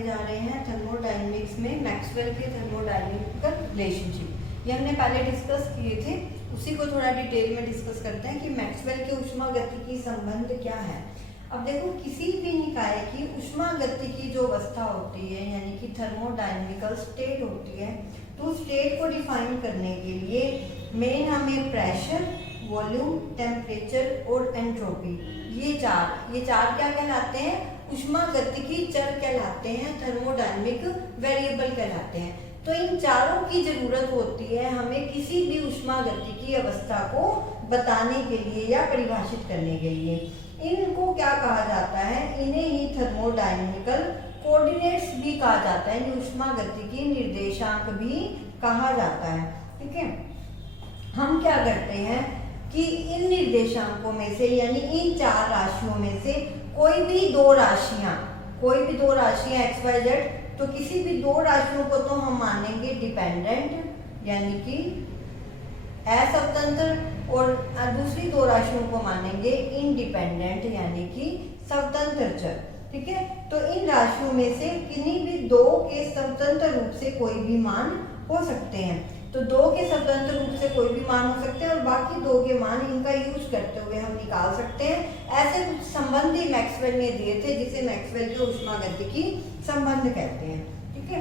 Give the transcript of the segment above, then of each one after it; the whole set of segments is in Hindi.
पढ़ने जा रहे हैं थर्मोडायनेमिक्स में मैक्सवेल के थर्मोडायनेमिकल रिलेशनशिप। ये हमने पहले डिस्कस किए थे, उसी को थोड़ा डिटेल में डिस्कस करते हैं कि मैक्सवेल के ऊष्मागतिकी संबंध क्या है। अब देखो, किसी भी निकाय की ऊष्मागतिकी जो अवस्था होती है यानी कि थर्मोडायनेमिकल स्टेट होती है, तो स्टेट को डिफाइन करने के लिए मेन हमें प्रेशर, वॉल्यूम, टेम्परेचर और एंट्रोपी, ये चार क्या कहलाते हैं? ऊष्मागतिकी चर कहलाते हैं, थर्मोडायनेमिक वेरिएबल कहलाते हैं। तो इन चारों की जरूरत होती है हमें किसी भी ऊष्मागतिकी अवस्था को बताने के लिए या परिभाषित करने के लिए। इनको क्या कहा जाता है? इन्हें ही थर्मोडायनेमिकल कोऑर्डिनेट्स भी कहा जाता है, ऊष्मागतिकी निर्देशांक भी कहा जाता है। ठीक है, हम क्या करते हैं कि इन निर्देशांकों में से यानी इन चार राशियों में से कोई भी दो राशियां एक्स वाई जेड, तो किसी भी दो राशियों को तो हम मानेंगे डिपेंडेंट यानी कि असवतंत्र, और दूसरी दो राशियों को मानेंगे इंडिपेंडेंट यानी कि स्वतंत्र चर। ठीक है, तो इन राशियों में से किन्हीं भी दो के स्वतंत्र रूप से कोई भी मान हो सकते हैं। तो दो के स्वतंत्र रूप से कोई भी मान हो सकते हैं और बाकी दो के मान इनका यूज करते हुए हम निकाल सकते हैं। ऐसे कुछ संबंध ही मैक्सवेल ने दिए थे जिसे मैक्सवेल के ऊष्मागतिकी संबंध कहते हैं। ठीक है,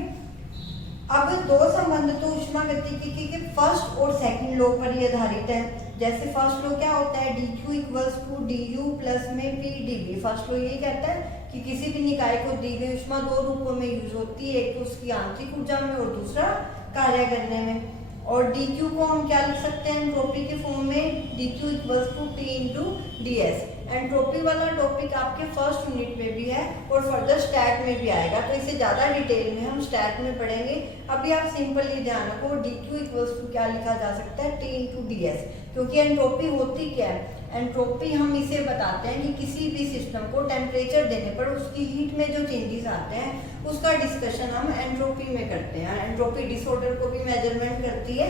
अब दो संबंध तो ऊष्मागतिकी के फर्स्ट और सेकंड लॉ पर ही आधारित है। जैसे फर्स्ट लॉ क्या होता है? dq equals to du plus में p dv। फर्स्ट लॉ ये कहता है कि किसी भी निकाय को दी गई ऊष्मा दो रूपों में यूज होती है, एक तो उसकी आंतरिक ऊर्जा में और दूसरा कार्य करने में। और dq को हम क्या लिख सकते हैं एंट्रोपी के फॉर्म में? dq equals to t into ds। Entropy वाला टॉपिक आपके फर्स्ट यूनिट में भी है और फर्दर स्टैट में भी आएगा, तो इसे ज़्यादा डिटेल में हम स्टैट में पढ़ेंगे। अभी आप सिंपल ये ध्यान रखो, dq इक्वल्स टू क्या लिखा जा सकता है? t into ds। क्योंकि एंट्रोपी होती क्या है? एंट्रोपी हम इसे बताते हैं कि किसी भी सिस्टम को टेम्परेचर देने पर उसकी हीट में जो चेंजेस आते हैं उसका डिस्कशन हम एंट्रोपी में करते हैं। एंट्रोपी डिसऑर्डर को भी मेजरमेंट करती है।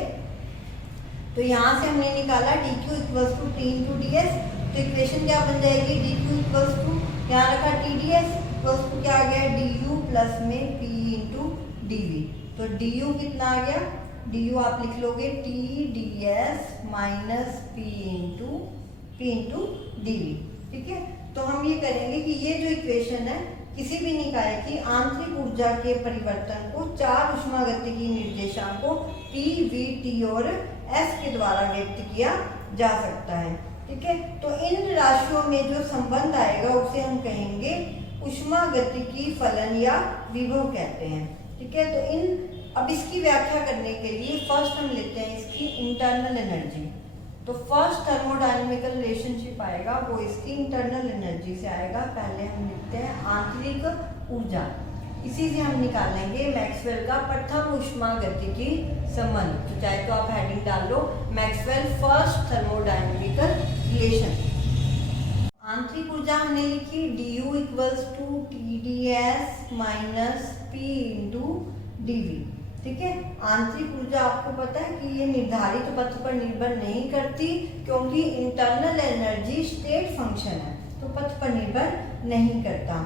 तो यहाँ से हमने निकाला dq equals to t into ds, तो इक्वेशन क्या बन जाएगी? dq इक्वल्स टू यहाँ रखा tds इक्वल्स टू क्या आ गया? du प्लस में p इंटू dv। तो du कितना आ गया? du आप लिख लोगे t ds minus p into dv। ठीक है, तो हम ये करेंगे कि ये जो इक्वेशन है किसी भी निकाय की आंतरिक ऊर्जा के परिवर्तन को चार ऊष्मागतिकी निर्देशांकों p, v, t और s के द्वारा व्यक्त किया जा सकता है। ठीक है, तो इन राशियों में जो संबंध आएगा उसे हम कहेंगे ऊष्मागतिकी फलन या विभव कहते हैं। ठीक है, तो अब इसकी व्याख्या करने के लिए फर्स्ट हम लेते हैं इसकी इंटरनल एनर्जी। तो फर्स्ट थर्मोडायनेमिकल रिलेशनशिप आएगा वो इसकी इंटरनल एनर्जी से आएगा। पहले हम लिखते हैं आंतरिक ऊर्जा, इसी से हम निकालेंगे मैक्सवेल का प्रथम ऊष्मागतिकी संबंध। तो चाहे तो आप हेडिंग डाल लो मैक्सवेल फर्स्ट थर्मोडायनेमिकल रिलेशन। आंतरिक ऊर्जा हमने लिखी du equals to TdS minus p into dv। ठीक है, आंतरिक ऊर्जा आपको पता है कि ये निर्धारित पथ पर निर्भर नहीं करती क्योंकि इंटरनल एनर्जी स्टेट फंक्शन है, तो पथ पर निर्भर नहीं करता।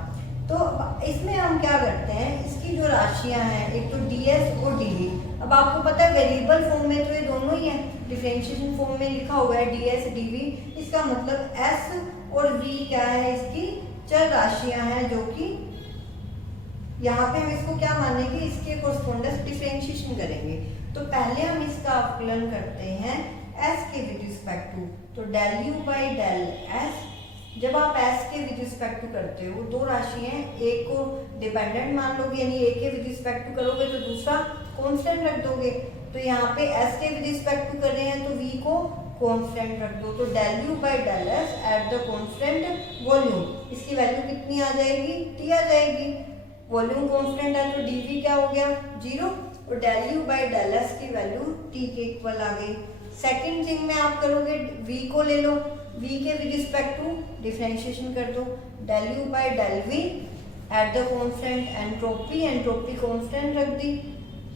तो इसमें हम क्या करते हैं, इसकी जो राशियां हैं एक तो ds और dv। अब आपको पता है वेरिएबल फॉर्म में तो ये दोनों ही है, डिफरेंशिएशन फॉर्म में लिखा हुआ है ds dv। इसका मतलब s और v क्या है? इसकी चर राशियां हैं जो कि यहाँ पे हम इसको क्या मानेंगे? इसके कोरस्पोंडेंस डिफरेंशिएशन करेंगे। तो पहले हम इसका अवकलन करते हैं s के विद रिस्पेक्ट टू, तो del u by del s। जब आप s के विद रिस्पेक्ट टू करते हो, दो राशि हैं, एक को डिपेंडेंट मान लोगे यानी a के विद रिस्पेक्ट टू करोगे तो दूसरा कांस्टेंट रख दोगे। तो यहाँ पे s के विद रिस्पेक्ट टू कर रहे हैं तो v को कांस्टेंट रख दो। तो del u by del s at the constant volume, इसकी वैल्यू कितनी आ जाएगी? t आ जाएगी। वॉल्यूम कांस्टेंट है तो dv क्या हो गया? 0, और del u by del s की वैल्यू t के इक्वल आ गई। सेकंड थिंग में आप करोगे v को ले लो, v के विद रिस्पेक्ट टू डिफरेंशिएशन कर दो, del u by del v at the constant entropy constant रख दी,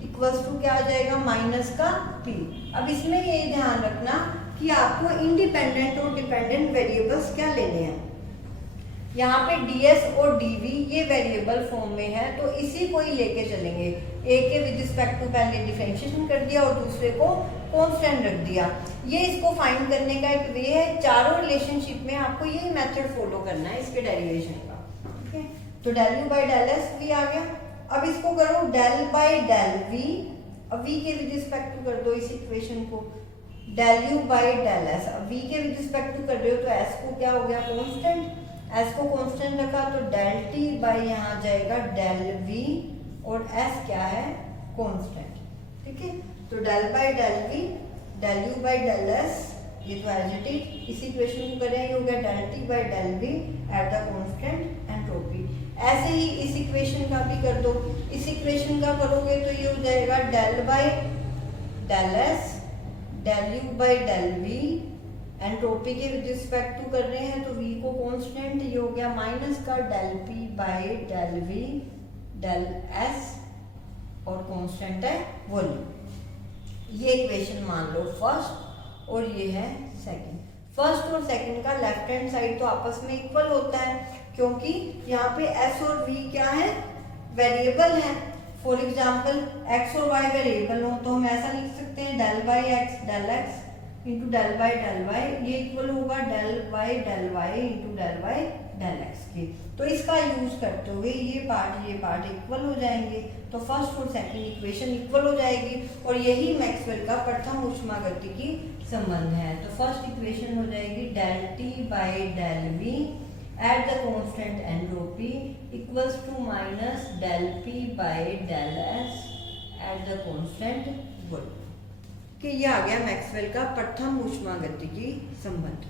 इक्वल्स टू क्या आ जाएगा? माइनस का p। अब इसमें ये ध्यान रखना कि आपको इंडिपेंडेंट और डिपेंडेंट वेरिएबल्स क्या लेने हैं। यहाँ पे ds और dv ये वेरिएबल फॉर्म में है, तो इसी को ही लेके चलेंगे। एक के विद रिस्पेक्ट टू पहले डिफरेंशिएशन कर दिया और दूसरे को कांस्टेंट रख दिया। ये इसको फाइंड करने का एक वे है। चारों रिलेशनशिप में आपको यही मेथड फॉलो करना है इसके डेरिवेशन का। ठीक है, तो del u by del s भी आ गया। अब इसको करो डेल बाई डेल वी। अब v के विद रिस्पेक्ट टू कर दो इस इक्वेशन को, del u by del s. अब v के विद रिस्पेक्ट टू कर रहे हो तो s को क्या हो गया कांस्टेंट, s को कांस्टेंट रखा तो डेल t बाई यहाँ जाएगा डेल v और s क्या है कांस्टेंट। ठीक है, तो del by del v del u by del s, ये तो एज इट इज इस इक्वेशन को करें, ये हो गया del t by del v at the constant entropy. ऐसे ही इस इक्वेशन का भी कर दो। इस इक्वेशन का करोगे तो ये हो जाएगा del by del s del u by del v, entropy के विद रिस्पेक्ट टू कर रहे हैं तो v को कांस्टेंट, ये हो गया माइनस का del p by del v del s और कांस्टेंट है वॉल्यूम। ये इक्वेशन मान लो फर्स्ट और ये है सेकंड। फर्स्ट और सेकंड का लेफ्ट हैंड साइड तो आपस में इक्वल होता है, क्योंकि यहाँ पे s और v क्या है वेरिएबल है। फॉर एग्जाम्पल x और y वेरिएबल हो तो हम ऐसा लिख सकते हैं del by x del x into del by del y, ये इक्वल होगा del by del y into del by del x के। तो इसका यूज करते हुए ये पार्ट इक्वल हो जाएंगे, तो फर्स्ट और सेकंड इक्वेशन इक्वल हो जाएगी और यही मैक्सवेल का प्रथम ऊष्मागतिकी संबंध है। तो फर्स्ट इक्वेशन हो जाएगी del T by del v at the constant entropy equals to minus del p by del S at the constant volume. कि ये आ गया मैक्सवेल का प्रथम ऊष्मागतिकी संबंध।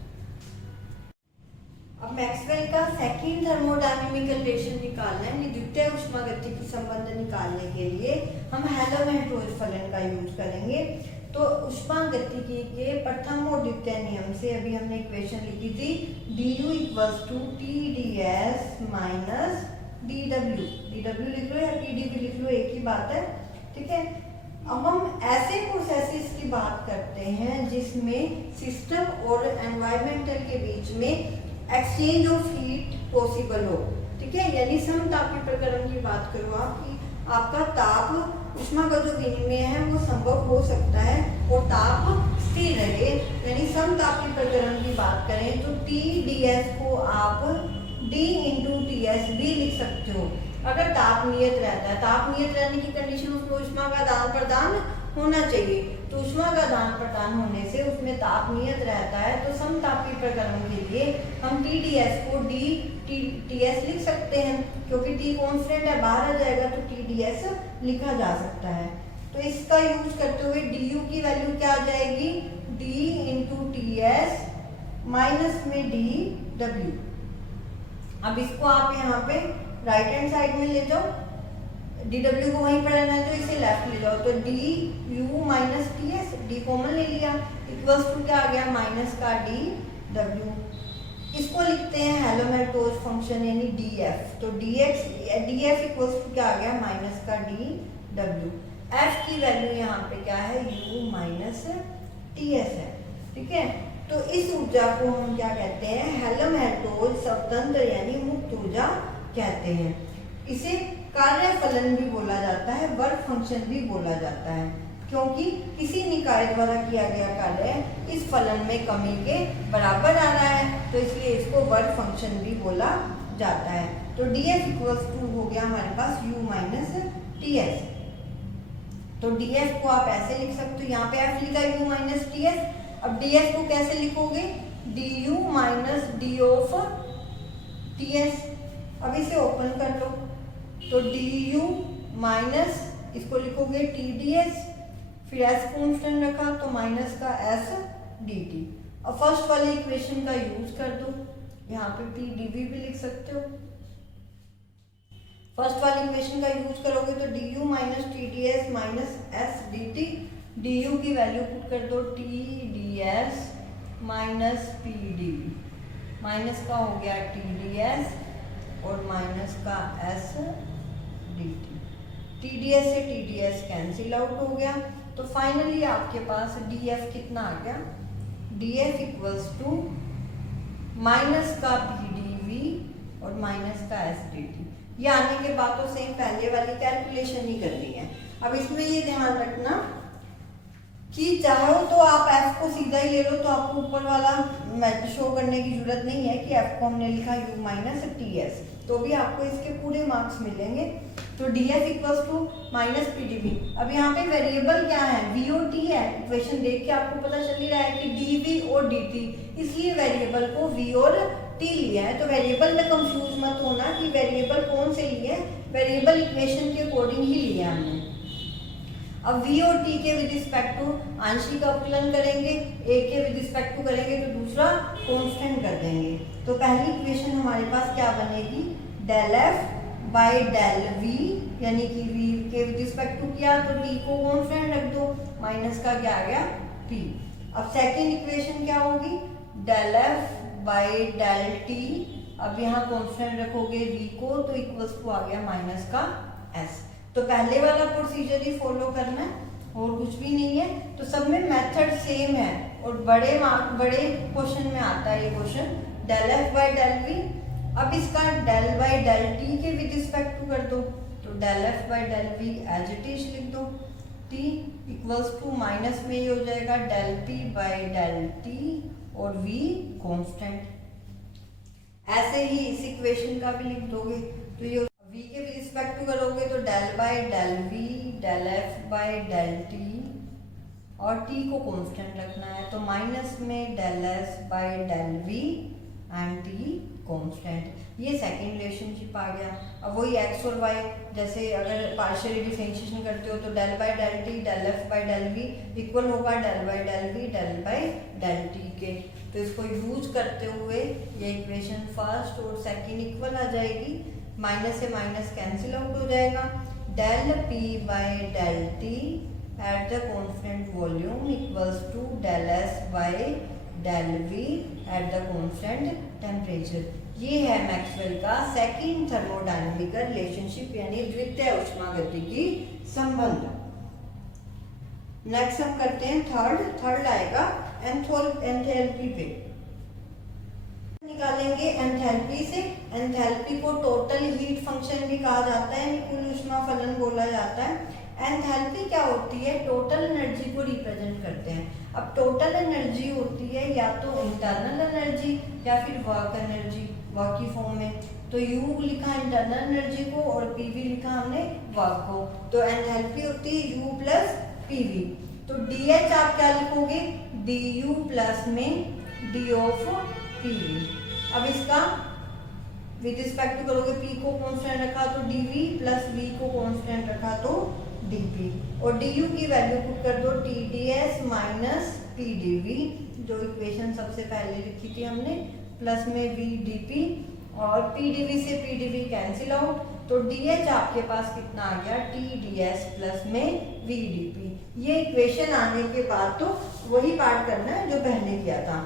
अब मैक्सवेल का सेकंड थर्मोडायनेमिकल रिलेशन निकालना है, द्वितीय ऊष्मागतिकी संबंध निकालने के लिए हम हेल्महोल्ट्ज फलन का यूज करेंगे। तो ऊष्मागतिकी के प्रथम और द्वितीय नियम से अभी हमने इक्वेशन लिखी थी du equals to t D S minus d डब्ल्यू लिख लो या pdv लिख लो, एक ही बात है। ठीक है, अब हम ऐसे प्रोसेसेस की बात करते हैं जिसमें सिस्टम और एनवायरमेंटल के बीच में एक्सचेंज ऑफ हीट पॉसिबल हो। ठीक है, यानी समतापी प्रकरण की बात करो आपका ताप ऊष्मा का जो विनिमय है वो संभव हो सकता है और ताप स्थिर रहे, यानी समतापी प्रकरण की बात करें तो टी डी एस को आप डी इंटू टी एस भी लिख सकते हो अगर ताप नियत रहता है। ताप नियत रहने की कंडीशन उसमें ऊष्मा का आदान प्रदान होना चाहिए, तो ऊष्मा का आदान प्रदान होने से उसमें ताप नियत रहता है। तो समतापी प्रकरण के लिए हम टी डी एस को डी टी एस लिख सकते हैं, क्योंकि टी कांस्टेंट है बाहर आ जाएगा तो टी डी एस लिखा जा सकता है। तो इसका यूज करते हुए डी यू की वैल्यू क्या आ जाएगी, D into t S minus में डी डब्ल्यू। अब इसको आप यहाँ पे राइट हैंड साइड में ले जाओ, डी डब्ल्यू को वहीं पर रहना है तो इसे लेफ्ट ले जाओ, तो D U minus T S, D common ले लिया, इक्वल्स टू क्या आ गया माइनस का डी डब्ल्यू। इसको लिखते हैं हेल्महोल्ट्ज फंक्शन यानी डी एफ, तो डी एफ इक्वल्स टू क्या आ गया माइनस का डी डब्ल्यू। एफ की वैल्यू यहाँ पे क्या है यू माइनस टी एस है। ठीक है, तो इस ऊर्जा को हम क्या कहते हैं हेल्महोल्ट्ज स्वतंत्र यानी मुक्त ऊर्जा कहते हैं। इसे कार्य फलन भी बोला जाता है, वर्क फंक्शन भी बोला जाता है, क्योंकि किसी निकाय द्वारा किया गया कार्य इस फलन में कमी के बराबर आ रहा है, तो इसलिए इसको वर्क फंक्शन भी बोला जाता है। तो डी एफ इक्वल्स टू हो गया हमारे पास यू माइनस टी एस। तो डी एफ को आप ऐसे लिख सकते हो, यहाँ पे एफ लिखा यू माइनस टी एस। अब डी एफ को कैसे लिखोगे, D U minus D of T S. अब इसे ओपन कर लो, तो डी यू माइनस इसको लिखोगे टी डी एस, फिर एस कॉन्स्टेंट रखा तो माइनस का एस डी टी। अब फर्स्ट वाली इक्वेशन का यूज कर दो, यहाँ पे पी डी वी भी लिख सकते हो। फर्स्ट वाली इक्वेशन का यूज करोगे तो D U minus T D S minus S D T, D you की वैल्यू पुट कर दो T D S minus P D V, minus का हो गया टी डी एस और माइनस का S D T. T D S से T D S cancel out हो गया, तो फाइनली आपके पास डी एफ कितना आ गया, d f equals to minus का पी डी वी और माइनस का एस डी टी। ये आने के बाद तो सेम पहले वाली कैलकुलेशन ही करनी है। अब इसमें ये ध्यान रखना कि चाहो तो आप f को सीधा ही ले लो, तो आपको ऊपर वाला शो करने की जरूरत नहीं है कि f को हमने लिखा u माइनस टी एस, तो भी आपको इसके पूरे मार्क्स मिलेंगे। तो d f equals to minus P D v. अब यहाँ पे वेरिएबल क्या है, वी और टी है। इक्वेशन देख के आपको पता चल ही रहा है कि डी वी और डी टी, इसलिए वेरिएबल को वी और टी लिया है। तो वेरिएबल में कंफ्यूज मत होना कि वेरिएबल कौन से लिए, वेरिएबल इक्वेशन के अकॉर्डिंग ही लिए हमने। अब v और t के विद रिस्पेक्ट टू आंशिक अवकलन करेंगे, a के विद रिस्पेक्ट टू करेंगे तो दूसरा कांस्टेंट कर देंगे। तो पहली इक्वेशन हमारे पास क्या बनेगी, del f by del v, यानी कि v के विद रिस्पेक्ट टू किया तो t को कांस्टेंट रख दो, माइनस का क्या आ गया t। अब सेकेंड इक्वेशन क्या होगी, del f by del t, अब यहाँ कांस्टेंट रखोगे v को तो इक्वल्स टू आ गया माइनस का s। तो पहले वाला प्रोसीजर ही फॉलो करना है और कुछ भी नहीं है। तो सब में मेथड सेम है और बड़े क्वेश्चन में आता है ये question, del F by del v. अब इसका डेल बाई डेल टी के विद रिस्पेक्ट टू कर दो, तो del F by del v as it is लिख दो, टी इक्वल्स टू माइनस में ये हो जाएगा del p by del t और वी कांस्टेंट। ऐसे ही इस इक्वेशन का भी लिख दोगे, तो ये v के भी रिस्पेक्ट टू करोगे तो del by del we del F by del t और t को कांस्टेंट रखना है, तो माइनस में del s by del v and t constant. ये सेकंड रिलेशनशिप आ गया। अब वही x और y, जैसे अगर पार्शियली डिफरेंशिएशन करते हो तो del by del T del F by del V equal होगा del by del we del by del T के। तो इसको यूज करते हुए ये इक्वेशन फर्स्ट और सेकंड इक्वल आ जाएगी, माइनस से माइनस कैंसिल आउट हो जाएगा, del p by del t at the constant volume equals to del s by del v at the constant temperature. ये है मैक्सवेल का सेकंड थर्मोडायनामिकल रिलेशनशिप यानी द्वितीय उष्मागतिकी संबंध। नेक्स्ट हम करते हैं थर्ड आएगा एंथैल्पी पे। निकालेंगे एंथैल्पी से। एंथैल्पी को टोटल हीट फंक्शन भी कहा जाता है, निकुल ऊष्मा फलन बोला जाता है। एंथैल्पी क्या होती है, टोटल एनर्जी को रिप्रेजेंट करते हैं। अब टोटल एनर्जी होती है या तो इंटरनल एनर्जी या फिर वर्क एनर्जी, वर्क की फॉर्म में। तो U लिखा इंटरनल एनर्जी को और PV लिखा हमने वर्क को। तो एंथैल्पी होती है U प्लस PV। तो DH आप क्या लिखोगे, DU प्लस में D ऑफ PV। अब इसका विद रिस्पेक्ट टू करोगे, P को कांस्टेंट रखा तो DV प्लस V को कांस्टेंट रखा तो DP और DU की वैल्यू पुट कर दो TDS माइनस PDV, जो इक्वेशन सबसे पहले लिखी थी हमने, प्लस में VDP और PDV से PDV कैंसिल आउट, तो DH आपके पास कितना आ गया TDS प्लस में VDP। ये इक्वेशन आने के बाद तो वही पार्ट करना है जो पहले किया था।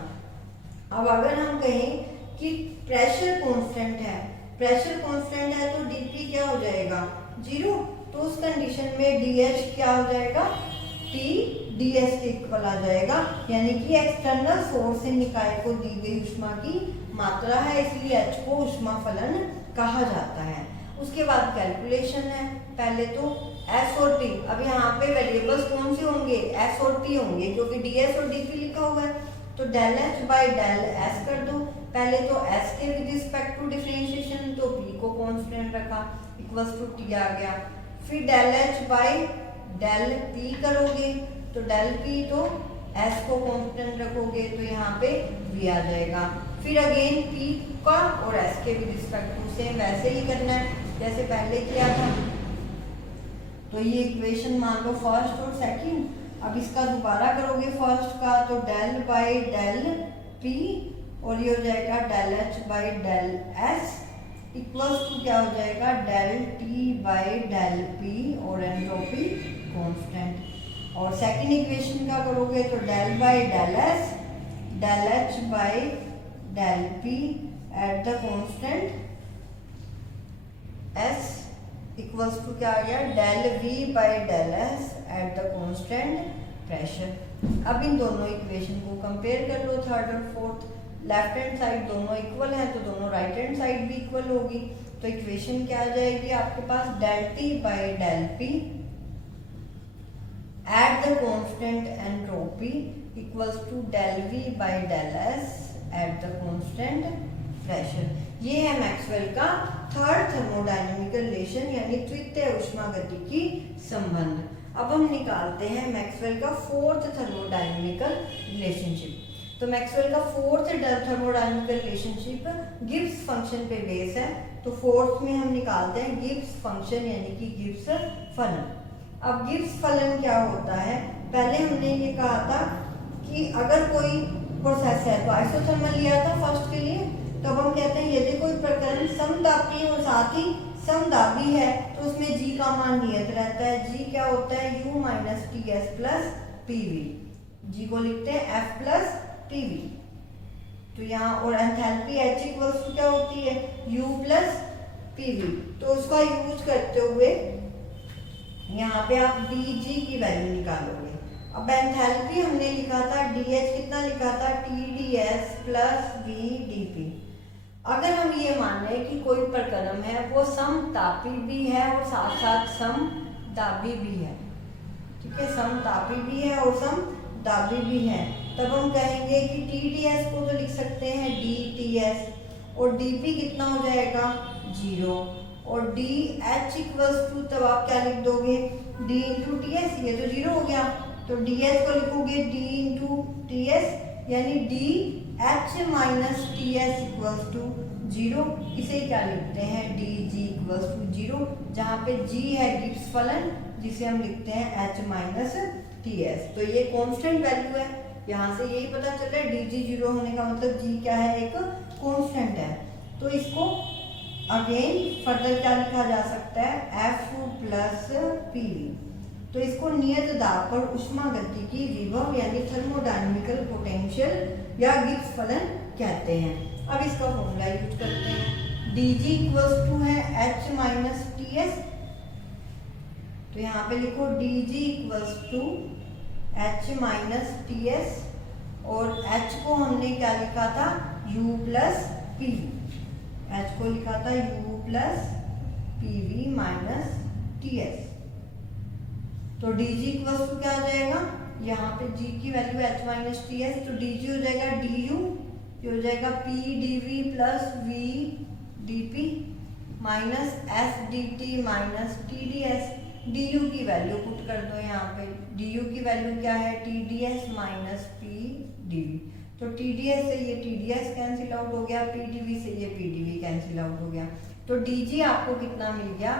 अब अगर हम कहें कि प्रेशर कांस्टेंट है, प्रेशर कांस्टेंट है तो dP क्या हो जाएगा 0, तो उस कंडीशन में DH क्या हो जाएगा TDS के इक्वल आ जाएगा, यानी कि एक्सटर्नल सोर्स से निकाय को दी गई ऊष्मा की मात्रा है, इसलिए H को ऊष्मा फलन कहा जाता है। उसके बाद कैलकुलेशन है, पहले तो S और T। अब यहाँ पे वेरिएबल्स कौन से होंगे, S और T होंगे, क्योंकि DS और DP लिखा हुआ है। तो del H by del S कर दो। पहले तो S के विद रिस्पेक्ट टू डिफरेंशिएशन, तो P को कांस्टेंट रखा इक्वल्स टू T आ गया। फिर del H by del P करोगे तो डेल P तो S को कांस्टेंट रखोगे तो यहाँ पे V आ जाएगा। फिर अगेन P का और S के विद रिस्पेक्ट टू सेम वैसे ही करना है जैसे पहले किया था। तो ये इक्वेशन मान लो फर्स्ट और सेकंड। अब इसका दोबारा करोगे फर्स्ट का तो डेल बाई डेल P और ये हो जाएगा del H by del S equals to क्या हो जाएगा del T by del P और एंट्रोपी कांस्टेंट। और सेकंड इक्वेशन का करोगे तो del by del S del H by del P at the constant S equals to क्या आ गया del V by del S at the constant pressure. अब इन दोनों इक्वेशन को कंपेयर कर लो थर्ड और फोर्थ। लेफ्ट हैंड साइड दोनों इक्वल हैं तो दोनों राइट हैंड साइड भी इक्वल होगी। तो इक्वेशन क्या आ जाएगी आपके पास, del T by del P at the constant entropy equals to del V by del S at the constant pressure. ये है मैक्सवेल का थर्ड थर्मोडायनेमिकल रिलेशन यानी तृतीय उष्मागतिकी संबंध। अब हम निकालते हैं मैक्सवेल का फोर्थ थर्मोडायनेमिकल रिलेशनशिप। तो मैक्सवेल का fourth thermodynamical relationship Gibbs function पे बेस है। तो फोर्थ में हम निकालते हैं गिब्स फंक्शन यानी कि गिब्स फलन। अब गिब्स फलन क्या होता है, पहले हमने ये कहा था कि अगर कोई प्रोसेस है तो आइसोथर्मल लिया था फर्स्ट के लिए। तो अब हम कहते हैं यदि कोई प्रकरण समतापी और साथ ही समदाबी है तो उसमें जी का मान नियत रहता है। जी क्या होता है, u minus T S plus PV. G को लिखते हैं एफ प्लस पीवी। तो यहाँ और एंथैल्पी एच इक्वल्स टू क्या होती है, u प्लस पीवी। तो उसका यूज करते हुए यहाँ पे आप डी जी की वैल्यू निकालोगे। अब एंथैल्पी हमने लिखा था डी एच, कितना लिखा था, t D s plus v d p. अगर हम ये मान लें कि कोई प्रकरण है वो समतापी भी है और साथ साथ समदाबी भी है, ठीक है, समतापी भी है और समदाबी भी है, तब हम कहेंगे कि टी डी एस को तो लिख सकते हैं डी टी एस और डी पी कितना हो जाएगा 0 और डी एच इक्वल्स टू, तब आप क्या लिख दोगे, डी इंटू टी एस। ये तो 0 हो गया तो डी एच को लिखोगे डी इंटू टी एस यानी d h minus T s equals to 0। इसे क्या लिखते हैं, डी जी इक्वल्स टू 0, जहाँ पे जी है गिब्स फलन जिसे हम लिखते हैं एच माइनस टी एस। तो ये कांस्टेंट वैल्यू है, यहाँ से यही पता चल रहा है डी जी 0 होने का मतलब जी क्या है, एक कांस्टेंट है। तो इसको अगेन फर्दर क्या लिखा जा सकता है, एफ प्लस पी वी। तो इसको नियत दाब पर उष्मागतिकी विभव यानी थर्मोडायनेमिकल पोटेंशियल या गिब्स फलन कहते हैं। अब इसका फॉर्मूला यूज करते हैं, डी जी इक्वल्स टू है एच माइनस टी एस। तो यहाँ पे लिखो d g equals to h minus T s और एच को हमने क्या लिखा था, u प्लस पी। एच को लिखा था u plus p v minus T s. तो डी जी इक्वल्स टू क्या आ जाएगा, यहाँ पे g की value h minus T s, तो डी जी हो जाएगा डी यू, ये हो जाएगा p D v plus v d p minus S D t minus T D s. D you की वैल्यू पुट कर दो यहाँ पे, डी यू की वैल्यू क्या है, t D S minus P D v. तो टी डी एस से ये t D S cancel out हो गया, पी डी वी से ये p D v cancel out हो गया। तो डी जी आपको कितना मिल गया,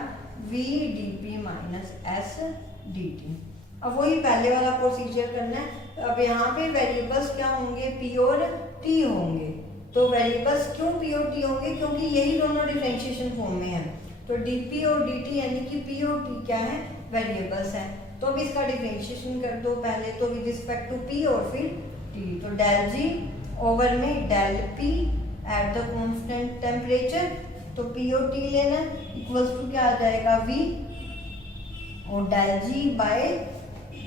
v d p minus S D t. अब वही पहले वाला प्रोसीजर करना है। अब यहाँ पे वेरिएबल्स क्या होंगे, पी और टी होंगे। तो वेरिएबल्स क्यों पी और टी होंगे, क्योंकि यही दोनों डिफरेंशिएशन फॉर्म में है। तो डीपी और डीटी यानी कि पी और टी क्या है, वेरिएबल्स हैं। तो अब इसका डिफरेंशिएशन कर दो पहले तो विद रिस्पेक्ट टू पी और फिर टी। तो डेल जी ओवर में del P at the constant temperature, तो पी और टी लेना इक्वल्स टू क्या आ जाएगा, वी और del ji by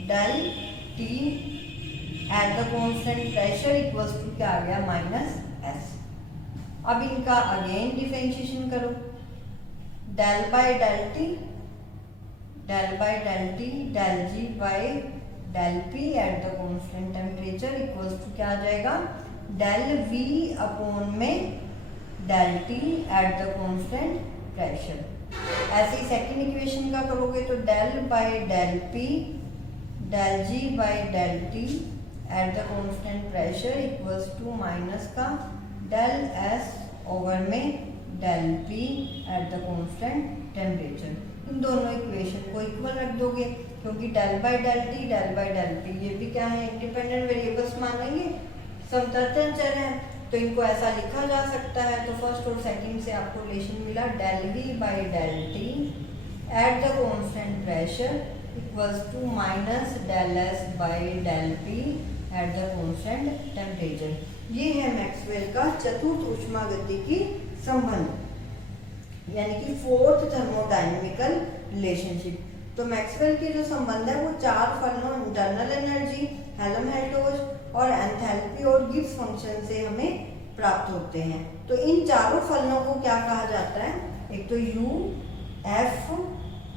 del T at the constant pressure equals to क्या आ गया, माइनस एस। अब इनका अगेन डिफरेंशिएशन करो, del by del T del ji by del P at the constant temperature equals to क्या आ जाएगा, डेल वी अपॉन में del T at the constant pressure. ऐसे ही सेकेंड इक्वेशन का करोगे तो del by del P del ji by del T at the constant pressure equals to minus का डेल एस ओवर में del P at the constant temperature. इन दोनों इक्वेशन को इक्वल रख दोगे क्योंकि del by del T del by del P ये भी क्या है, इंडिपेंडेंट वेरिएबल्स मानेंगे, समतल चर है, तो इनको ऐसा लिखा जा सकता है। तो फर्स्ट और सेकंड से आपको रिलेशन मिला, del v by del T at the constant pressure equals to minus del s by del P at the constant temperature. ये है मैक्सवेल का चतुर्थ उष्मागतिकी संबंध यानी कि फोर्थ थर्मोडायनेमिकल रिलेशनशिप। तो मैक्सवेल के जो संबंध है वो चार फलनों इंटरनल एनर्जी, हेल्महोल्ट्ज़ और एंथैल्पी और गिब्स फंक्शन से हमें प्राप्त होते हैं। तो इन चारों फलनों को क्या कहा जाता है? एक तो U, F,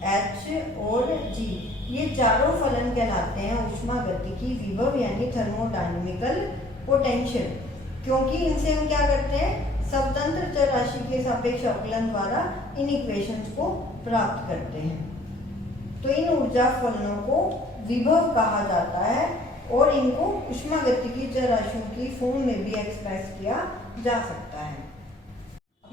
H और G, ये चारों फलन कहलाते हैं ऊष्मागतिकी विभव यानी थर्मोडायनेमिकल पोटेंशियल, क्योंकि इनसे हम क्या करते हैं? स्वतंत्र चर राशि के सापेक्ष अवकलन द्वारा इन इक्वेशंस को प्राप्त करते हैं। तो इन ऊर्जा फलनों को विभव कहा जाता है और इनको ऊष्मागतिकी चर राशियों की फॉर्म में भी एक्सप्रेस किया जा सकता है।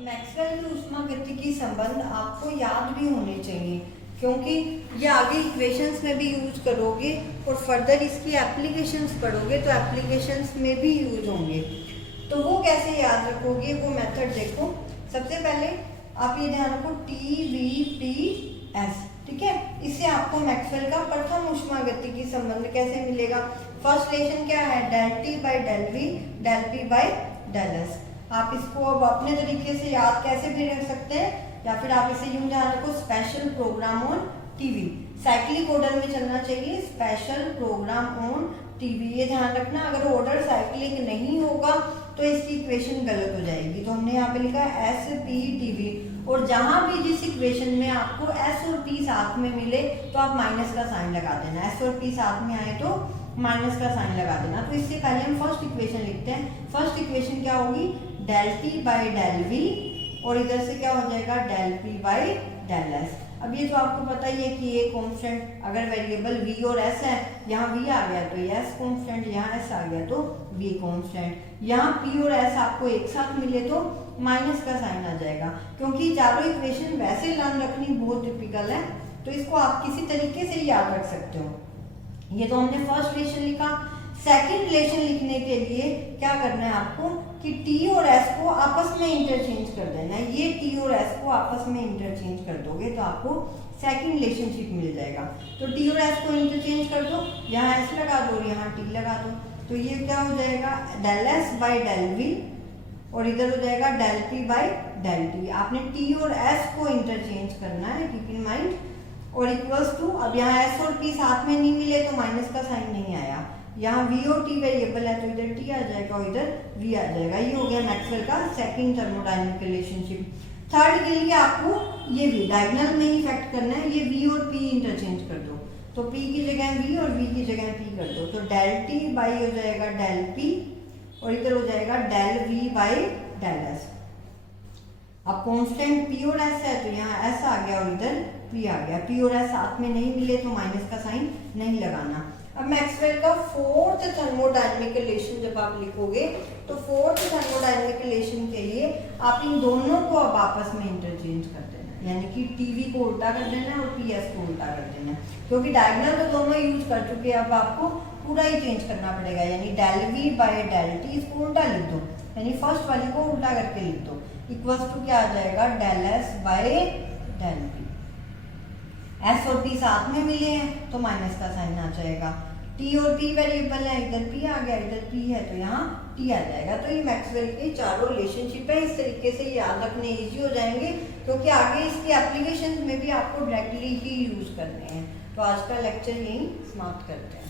मैक्सवेल के ऊष्मागतिकी संबंध आपको याद भी होने चाहिए, क्योंकि ये आगे इक्वेशंस में भी यूज करोगे और फर्दर इसकी एप्लीकेशंस पढ़ोगे तो एप्लीकेशंस में भी यूज होंगे। तो वो कैसे याद रखोगे, वो मेथड देखो। सबसे पहले आप ये ध्यान रखो TVPS, ठीक है। इससे आपको मैक्सवेल का प्रथम ऊष्मागतिकी संबंध कैसे मिलेगा? फर्स्ट रिलेशन क्या है? del T by del V del P by del S। आप इसको अब अपने तरीके से याद कैसे भी रख सकते हैं, या फिर आप इसे यूं ध्यान रखो special programme on TV, cyclic order में चलना चाहिए, स्पेशल प्रोग्राम ऑन टीवी। ये ध्यान रखना, अगर ऑर्डर साइक्लिक नहीं होगा तो इसकी इक्वेशन गलत हो जाएगी। तो हमने यहाँ पे लिखा है SPTV, और जहां भी जिस इक्वेशन में आपको S और P साथ में मिले तो आप माइनस का साइन लगा देना। S और P साथ में आए तो माइनस का साइन लगा देना। तो इससे पहले हम फर्स्ट इक्वेशन लिखते हैं। फर्स्ट इक्वेशन क्या होगी? del T by del V, और इधर से क्या हो जाएगा? del P by del S। अब ये तो आपको पता ही है कि ये कांस्टेंट, अगर वेरिएबल V और S है, यहाँ V आ गया तो ये S कांस्टेंट, यहाँ S आ गया तो V कांस्टेंट, यहाँ P और S आपको एक साथ मिले तो माइनस का साइन आ जाएगा। क्योंकि चारों इक्वेशन वैसे लर्न रखनी बहुत टिपिकल है, तो इसको आप किसी तरीके से याद रख सकते हो। ये तो हमने फर्स्ट रिलेशन लिखा। सेकंड रिलेशन लिखने के लिए क्या करना है आपको कि T और S को आपस में इंटरचेंज कर देना है। ये T और S को आपस में इंटरचेंज कर दोगे तो आपको सेकंड रिलेशनशिप मिल जाएगा। तो T और S को इंटरचेंज कर दो, यहाँ S लगा दो और यहाँ T लगा दो, तो ये क्या हो जाएगा? del S by del V, और इधर हो जाएगा del P by del T। आपने T और S को इंटरचेंज करना है, कीप इन माइंड, और इक्वल्स टू, अब यहाँ S और P साथ में नहीं मिले तो माइनस का साइन नहीं आया, यहाँ V और T वेरिएबल है तो इधर T आ जाएगा और इधर V आ जाएगा। ये हो गया मैक्सवेल का सेकंड थर्मोडायनेमिक रिलेशनशिप। थर्ड के लिए आपको ये भी डायगोनल में ही इफेक्ट करना है, ये V और P इंटरचेंज कर दो, तो P की जगह V और V की जगह P कर दो, तो del T by हो जाएगा del P, और इधर हो जाएगा del V by del S। अब कांस्टेंट P और S है तो यहाँ S आ गया और इधर P आ गया। P और S साथ में नहीं मिले तो माइनस का साइन नहीं लगाना। अब मैक्सवेल का फोर्थ थर्मोडायनेमिक रिलेशन जब आप लिखोगे तो फोर्थ थर्मोडायनेमिक रिलेशन के लिए आप इन दोनों को अब आपस में इंटरचेंज कर देना, यानी कि टीवी को उल्टा कर देना और PS को उल्टा कर देना, क्योंकि डायगोनल तो दोनों यूज कर चुके हैं, अब आपको पूरा ही चेंज करना पड़ेगा। यानी del V by del T, इसको उल्टा लिख दो, यानी फर्स्ट वाली को उल्टा करके लिख दो, इक्वल्स टू क्या आ जाएगा? del S by del P। S और P साथ में मिले हैं तो माइनस का साइन आ जाएगा। T और P वेरिएबल है, इधर P आ गया, इधर P है तो यहाँ T आ जाएगा। तो ये मैक्सवेल के चारों रिलेशनशिप है, इस तरीके से याद रखने इजी हो जाएंगे, क्योंकि आगे इसकी एप्लीकेशन में भी आपको डायरेक्टली ही यूज करने हैं। तो आज का लेक्चर यहीं समाप्त करते हैं।